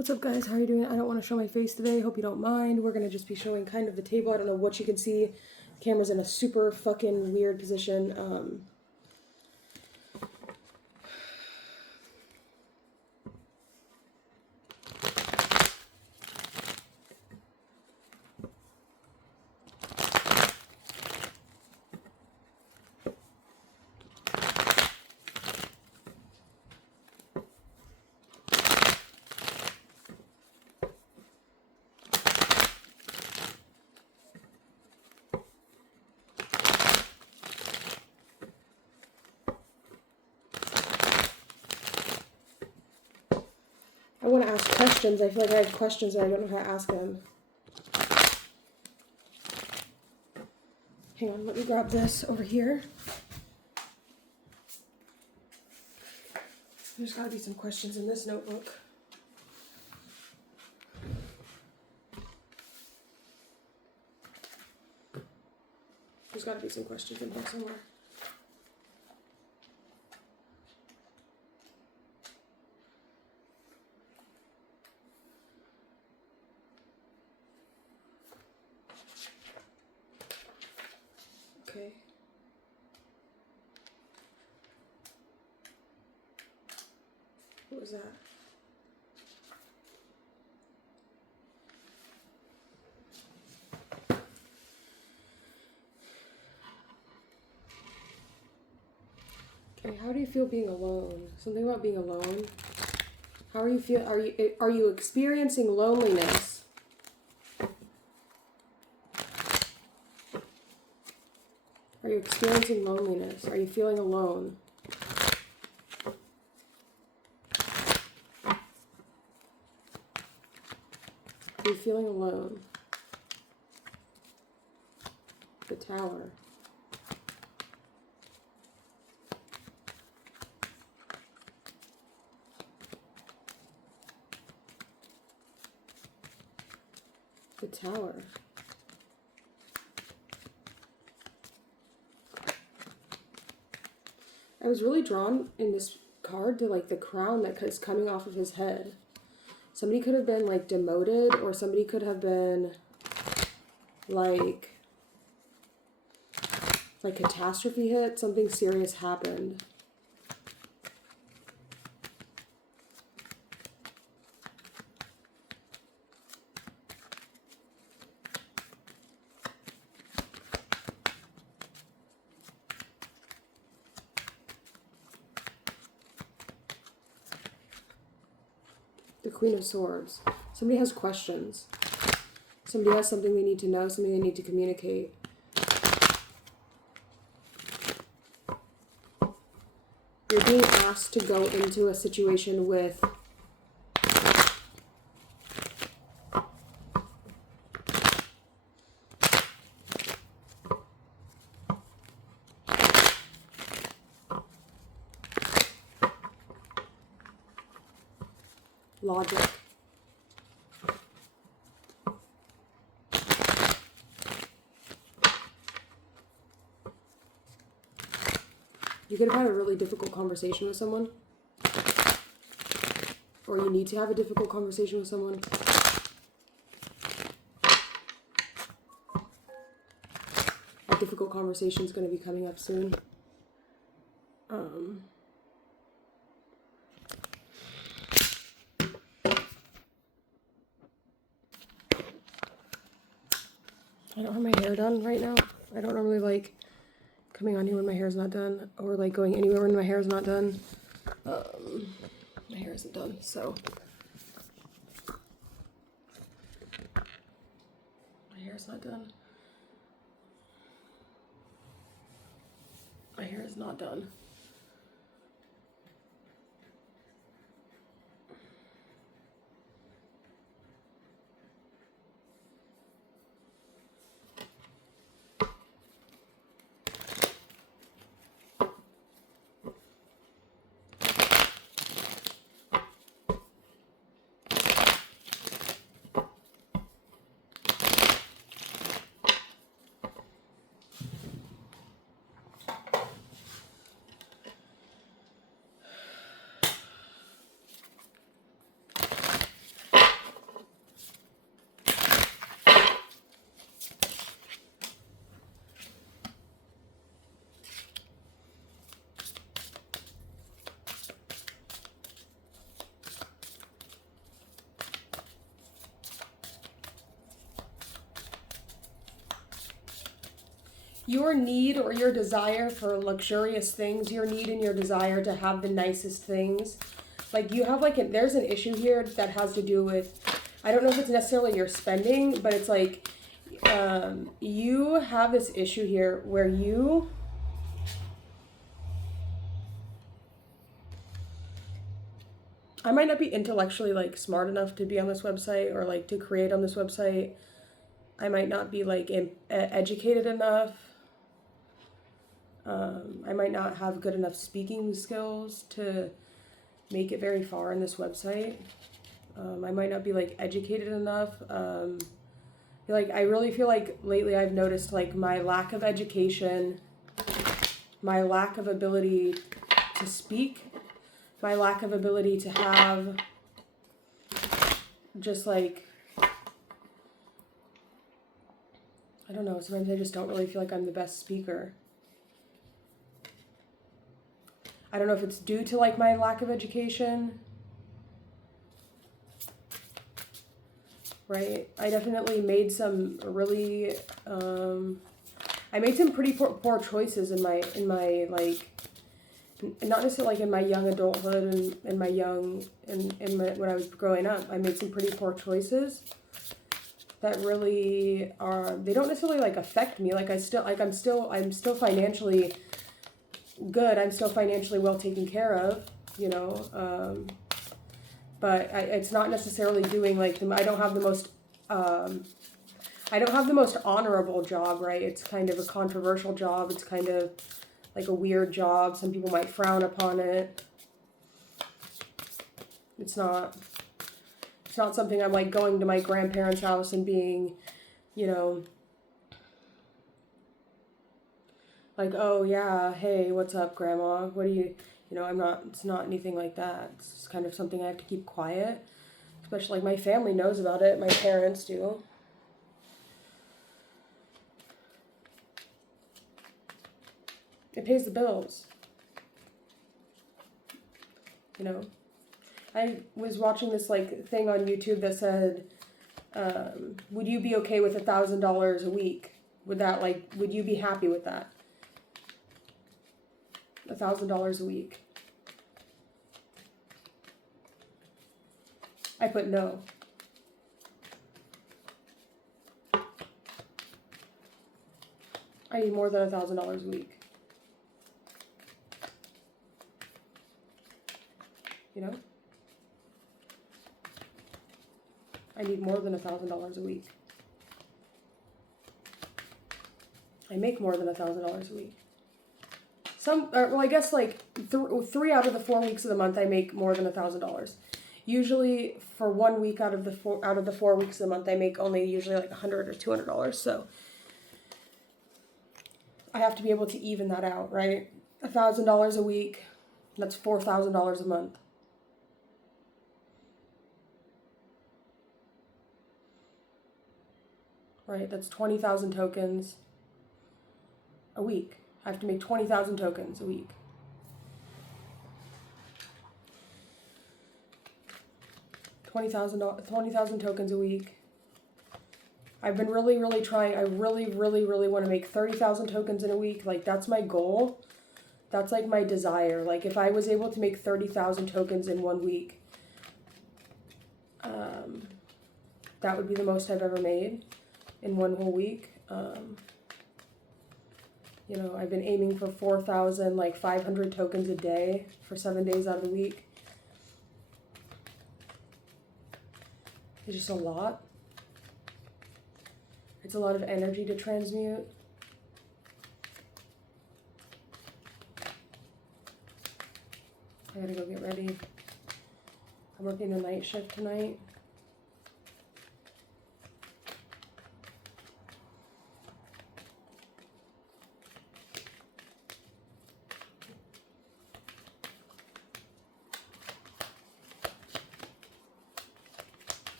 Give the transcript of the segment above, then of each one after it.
What's up, guys? How are you doing? I don't want to show my face today. Hope you don't mind. We're going to just be showing kind of the table. I don't know what you can see. The camera's in a super fucking weird position. I want to ask questions. I feel like I have questions and I don't know how to ask them. Hang on, let me grab this over here. There's got to be some questions in this notebook. There's got to be some questions in here somewhere. Okay. What was that? Okay, how do you feel being alone? Something about being alone. How are you feel? Are you experiencing loneliness? Are you experiencing loneliness? Are you feeling alone? Are you feeling alone? The Tower. The Tower. I was really drawn in this card to like the crown that is coming off of his head. Somebody could have been like demoted, or somebody could have been like catastrophe hit, something serious happened. The Queen of Swords. Somebody has questions. Somebody has something they need to know, something they need to communicate. You're being asked to go into a situation with logic. You could have had a really difficult conversation with someone. Or you need to have a difficult conversation with someone. A difficult conversation is going to be coming up soon. I don't have my hair done right now. I don't normally like coming on here when my hair is not done, or like going anywhere when my hair is not done. My hair isn't done, so my hair is not done. My hair is not done. your need or your desire for luxurious things, your need and your desire to have the nicest things, like you have like there's an issue here that has to do with, I don't know if it's necessarily your spending, but it's like you have this issue here where I might not be intellectually like smart enough to be on this website or like to create on this website. I might not be like educated enough. I might not have good enough speaking skills to make it very far on this website. I might not be like educated enough. Like I really feel like lately I've noticed like my lack of education, my lack of ability to speak, my lack of ability to have just like, I don't know, sometimes I just don't really feel like I'm the best speaker. I don't know if it's due to like my lack of education, right? I definitely made some really, I made some pretty poor choices in my like, not necessarily like in my young adulthood and in my young, when I was growing up, I made some pretty poor choices that really are, they don't necessarily like affect me. Like I'm still financially good. I'm still financially well taken care of, you know, but it's not necessarily doing like, I don't have the most honorable job, right? It's kind of a controversial job. It's kind of like a weird job. Some people might frown upon it. It's not something I'm like going to my grandparents' house and being, you know, like, oh yeah, hey, what's up, grandma? What do you know, it's not anything like that. It's just kind of something I have to keep quiet. Especially like my family knows about it, my parents do. It pays the bills. You know? I was watching this like thing on YouTube that said, would you be okay with $1,000 a week? Would you be happy with that? $1,000 a week. I put no. I need more than $1,000 a week. You know? I need more than $1,000 a week. I make more than $1,000 a week. I guess like 3 out of the 4 weeks of the month I make more than $1,000. Usually for 1 week out of the 4 weeks of the month I make only usually like $100 or $200. So I have to be able to even that out, right? $1,000 a week, that's $4,000 a month. Right, that's 20,000 tokens a week. I have to make 20,000 tokens a week. $20,000 tokens a week. I've been really, really trying. I really, really, really want to make 30,000 tokens in a week. Like, that's my goal. That's like my desire. Like, if I was able to make 30,000 tokens in 1 week, that would be the most I've ever made in one whole week. You know, I've been aiming for 4,500 tokens a day for 7 days out of the week. It's just a lot. It's a lot of energy to transmute. I gotta go get ready. I'm working the night shift tonight.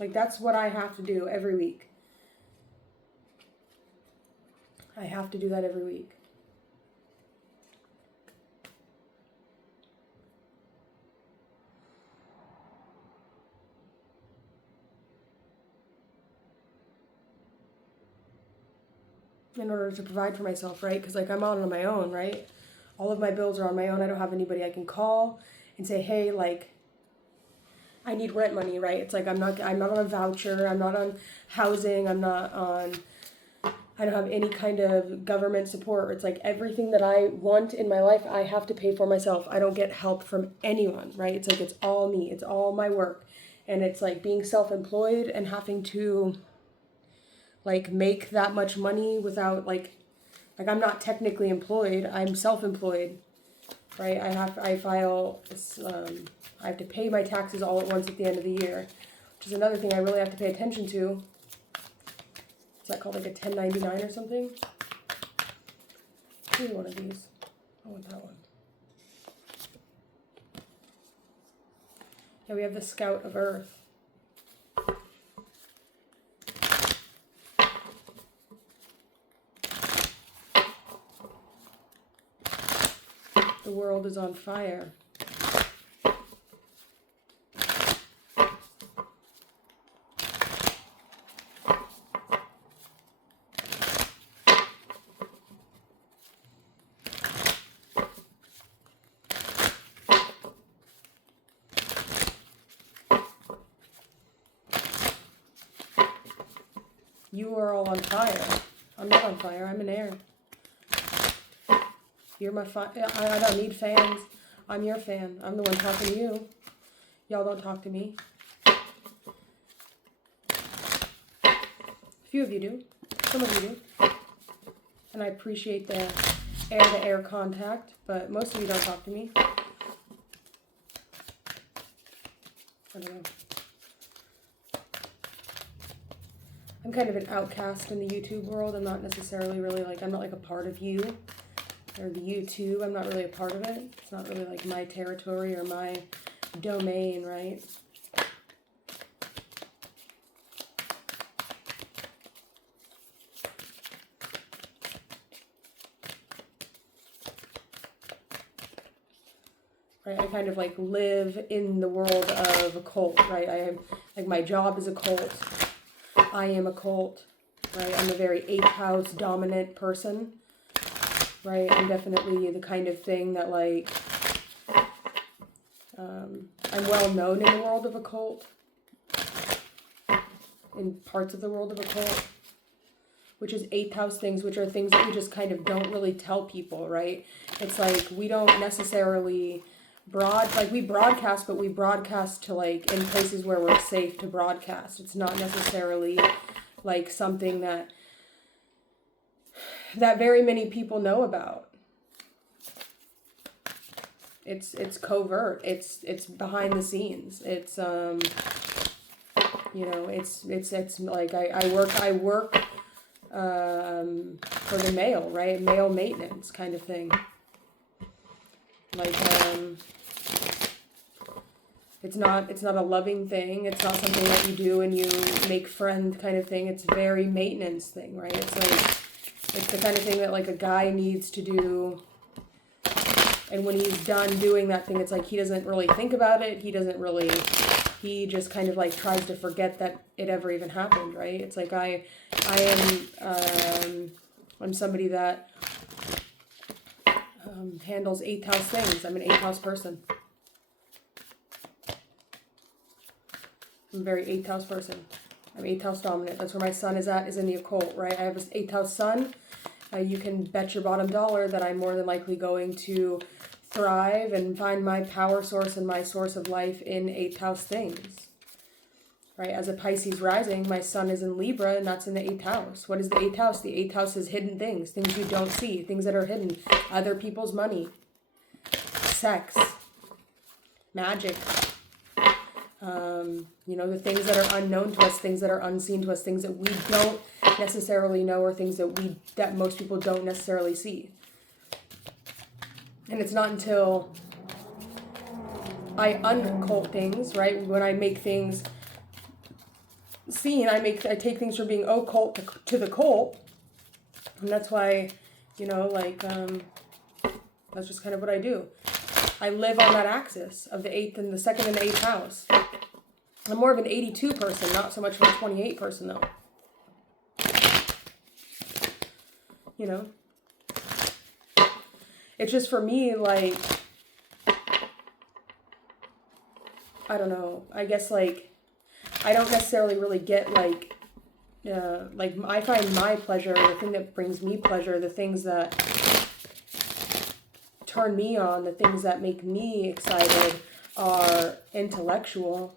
Like, that's what I have to do every week. I have to do that every week. in order to provide for myself, right? Because like I'm on my own, right? All of my bills are on my own. I don't have anybody I can call and say, hey, like, I need rent money, right? It's like I'm not on a voucher, I'm not on housing, I don't have any kind of government support. It's like everything that I want in my life, I have to pay for myself. I don't get help from anyone, right? It's like it's all me, it's all my work. And it's like being self-employed and having to like make that much money without like I'm not technically employed, I'm self-employed, right? I have to pay my taxes all at once at the end of the year, which is another thing I really have to pay attention to. Is that called like a 1099 or something? Maybe one of these. I want that one. Yeah, we have the Scout of Earth. The world is on fire. You are all on fire. I'm not on fire. I'm in air. You're my fire. I don't need fans. I'm your fan. I'm the one talking to you. Y'all don't talk to me. A few of you do. Some of you do. And I appreciate the air-to-air contact, but most of you don't talk to me. I don't know. I'm kind of an outcast in the YouTube world. I'm not necessarily really like, I'm not like a part of you or the YouTube. I'm not really a part of it. It's not really like my territory or my domain, right? Right, I kind of like live in the world of a cult, right? I am like, my job is a cult. I am a cult, right? I'm a very 8th house dominant person, right? I'm definitely the kind of thing that like, I'm well known in the world of a cult, in parts of the world of a cult, which is 8th house things, which are things that we just kind of don't really tell people, right? It's like, we don't necessarily we broadcast, but we broadcast to like in places where we're safe to broadcast. It's not necessarily like something that very many people know about. It's covert. It's behind the scenes. It's you know, it's like I work for the mail, right? Mail maintenance kind of thing. Like it's not a loving thing. It's not something that you do and you make friend kind of thing. It's very maintenance thing, right? It's like, it's the kind of thing that like a guy needs to do. And when he's done doing that thing, it's like he doesn't really think about it. He just kind of like tries to forget that it ever even happened, right? It's like I'm somebody that handles 8th house things. I'm an 8th house person. I'm a very 8th house person. I'm 8th house dominant. That's where my sun is at, is in the occult, right? I have this 8th house sun. You can bet your bottom dollar that I'm more than likely going to thrive and find my power source and my source of life in 8th house things, right? As a Pisces rising, my sun is in Libra, and that's in the 8th house. What is the 8th house? The 8th house is hidden things you don't see, things that are hidden. Other people's money, sex, magic, you know, the things that are unknown to us, things that are unseen to us, things that we don't necessarily know, or things that most people don't necessarily see. And it's not until I uncult things, right? When I make things seen, I take things from being occult to the cult. And that's why, you know, like, that's just kind of what I do. I live on that axis of the 8th and the 2nd and the 8th house. I'm more of an 82 person, not so much of a 28 person though. you know? It's just for me, like, I don't know. I guess, like, I don't necessarily really get, like, I find my pleasure, the thing that brings me pleasure, the things that turn me on, the things that make me excited are intellectual.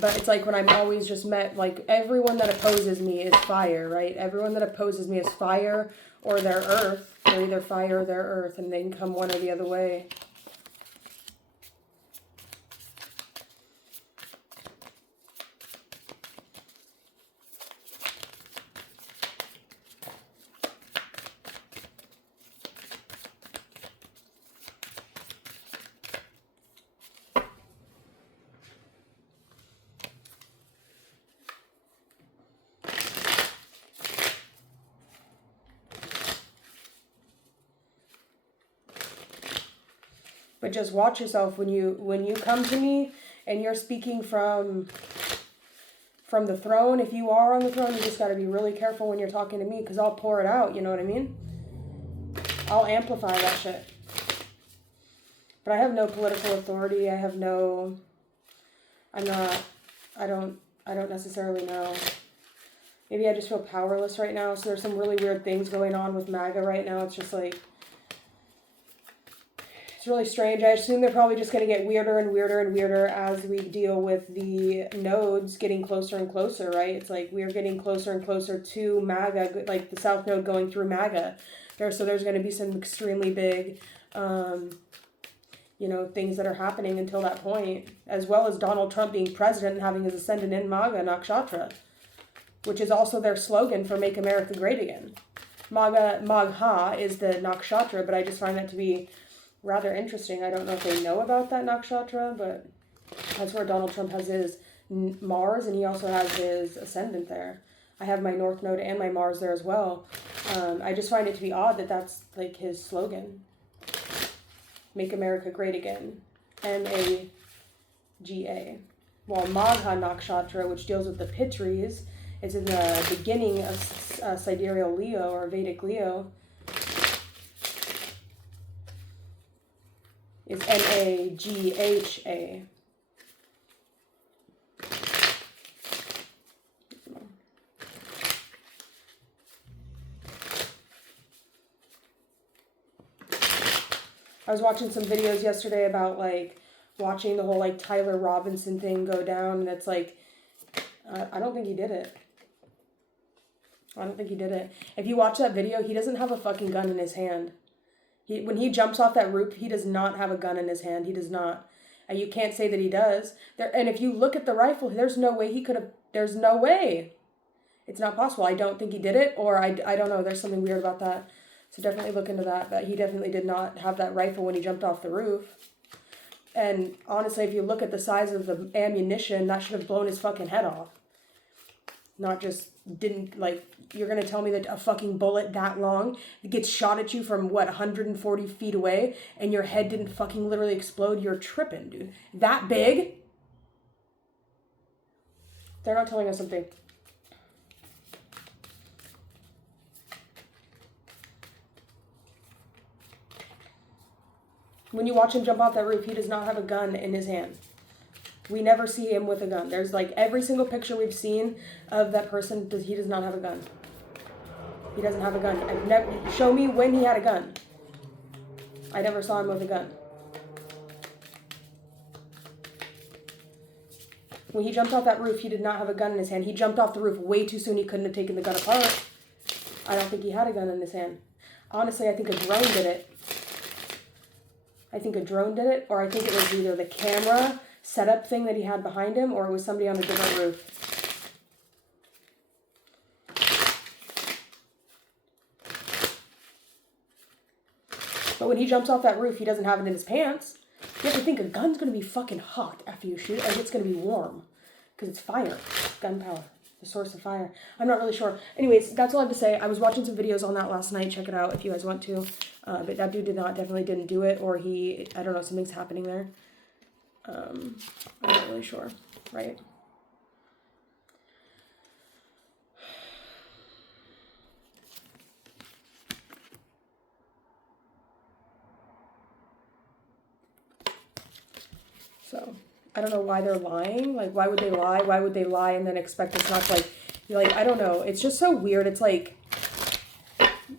But it's like when I'm always just met, like, everyone that opposes me is fire, right? Everyone that opposes me is fire or they're earth. They're either fire or they're earth, and they can come one or the other way. But just watch yourself when you come to me and you're speaking from the throne. If you are on the throne, you just got to be really careful when you're talking to me, because I'll pour it out, you know what I mean? I'll amplify that shit. But I have no political authority. I don't necessarily know. Maybe I just feel powerless right now. So there's some really weird things going on with MAGA right now. It's just like, it's really strange. I assume they're probably just going to get weirder and weirder and weirder as we deal with the nodes getting closer and closer, right? It's like we're getting closer and closer to MAGA, like the South Node going through MAGA. So there's going to be some extremely big, things that are happening until that point, as well as Donald Trump being president and having his ascendant in MAGA Nakshatra, which is also their slogan for Make America Great Again. Magha is the Nakshatra, but I just find that to be rather interesting. I don't know if they know about that Nakshatra, but that's where Donald Trump has his Mars, and he also has his ascendant there. I have my North Node and my Mars there as well. I just find it to be odd that that's like his slogan. Make America Great Again. M-A-G-A. While Magha Nakshatra, which deals with the Pitris, is in the beginning of sidereal Leo or Vedic Leo, is N-A-G-H-A. I was watching some videos yesterday about, like, watching the whole, like, Tyler Robinson thing go down, and it's like, I don't think he did it. I don't think he did it. If you watch that video, he doesn't have a fucking gun in his hand. When he jumps off that roof, he does not have a gun in his hand. He does not. And you can't say that he does. And if you look at the rifle, there's no way he could have. There's no way. It's not possible. I don't think he did it, or I don't know. There's something weird about that. So definitely look into that. But he definitely did not have that rifle when he jumped off the roof. And honestly, if you look at the size of the ammunition, that should have blown his fucking head off. Not just didn't, like, you're going to tell me that a fucking bullet that long gets shot at you from, 140 feet away, and your head didn't fucking literally explode? You're tripping, dude. That big? They're not telling us something. When you watch him jump off that roof, he does not have a gun in his hand. We never see him with a gun. There's, like, every single picture we've seen of that person, he does not have a gun. He doesn't have a gun. Show me when he had a gun. I never saw him with a gun. When he jumped off that roof, he did not have a gun in his hand. He jumped off the roof way too soon. He couldn't have taken the gun apart. I don't think he had a gun in his hand. Honestly, I think a drone did it. Or I think it was either the camera setup thing that he had behind him, or it was somebody on a different roof. But when he jumps off that roof, he doesn't have it in his pants. You have to think a gun's going to be fucking hot after you shoot it, and it's going to be warm. Because it's fire. Gunpowder. The source of fire. I'm not really sure. Anyways, that's all I have to say. I was watching some videos on that last night. Check it out if you guys want to. But that dude definitely didn't do it, or I don't know, something's happening there. I'm not really sure, right? So I don't know why they're lying. Like, why would they lie? Why would they lie and then expect us not to, like, be like, I don't know. It's just so weird. It's like,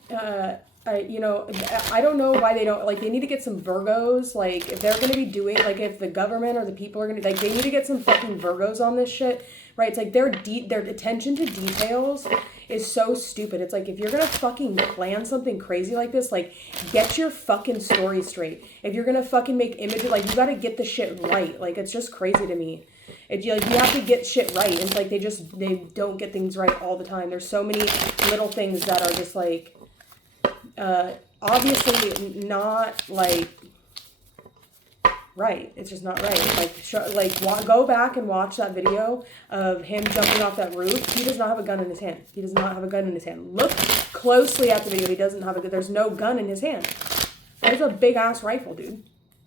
you know, I don't know why they don't, like, they need to get some Virgos. Like, if they're going to be doing, like, if the government or the people are going to, like, they need to get some fucking Virgos on this shit, right? It's like their attention to details is so stupid. It's like, if you're going to fucking plan something crazy like this, like, get your fucking story straight. If you're going to fucking make images, like, you got to get the shit right. Like, it's just crazy to me. Like, you have to get shit right. It's like, they don't get things right all the time. There's so many little things that are just, like, obviously not, like, right. It's just not right. Like, go back and watch that video of him jumping off that roof. He does not have a gun in his hand. He does not have a gun in his hand. Look closely at the video. He doesn't have there's no gun in his hand. There's a big ass rifle, dude.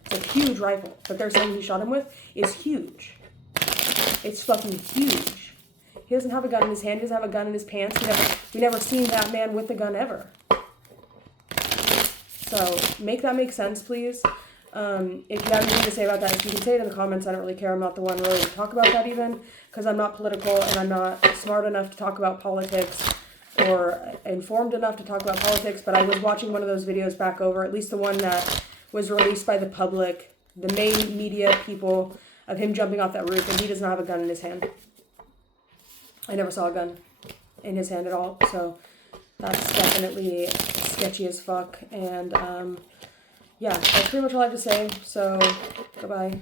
It's a huge rifle that they're saying he shot him with is huge. It's fucking huge. He doesn't have a gun in his hand. He doesn't have a gun in his pants. We never seen that man with a gun ever. So make that make sense, please. If you have anything to say about that, if you can say it in the comments. I don't really care. I'm not the one really to talk about that even, because I'm not political and I'm not smart enough to talk about politics or informed enough to talk about politics. But I was watching one of those videos back over, at least the one that was released by the public, the main media people, of him jumping off that roof, and he does not have a gun in his hand. I never saw a gun in his hand at all, so that's definitely sketchy as fuck. And yeah, that's pretty much all I have to say, so goodbye.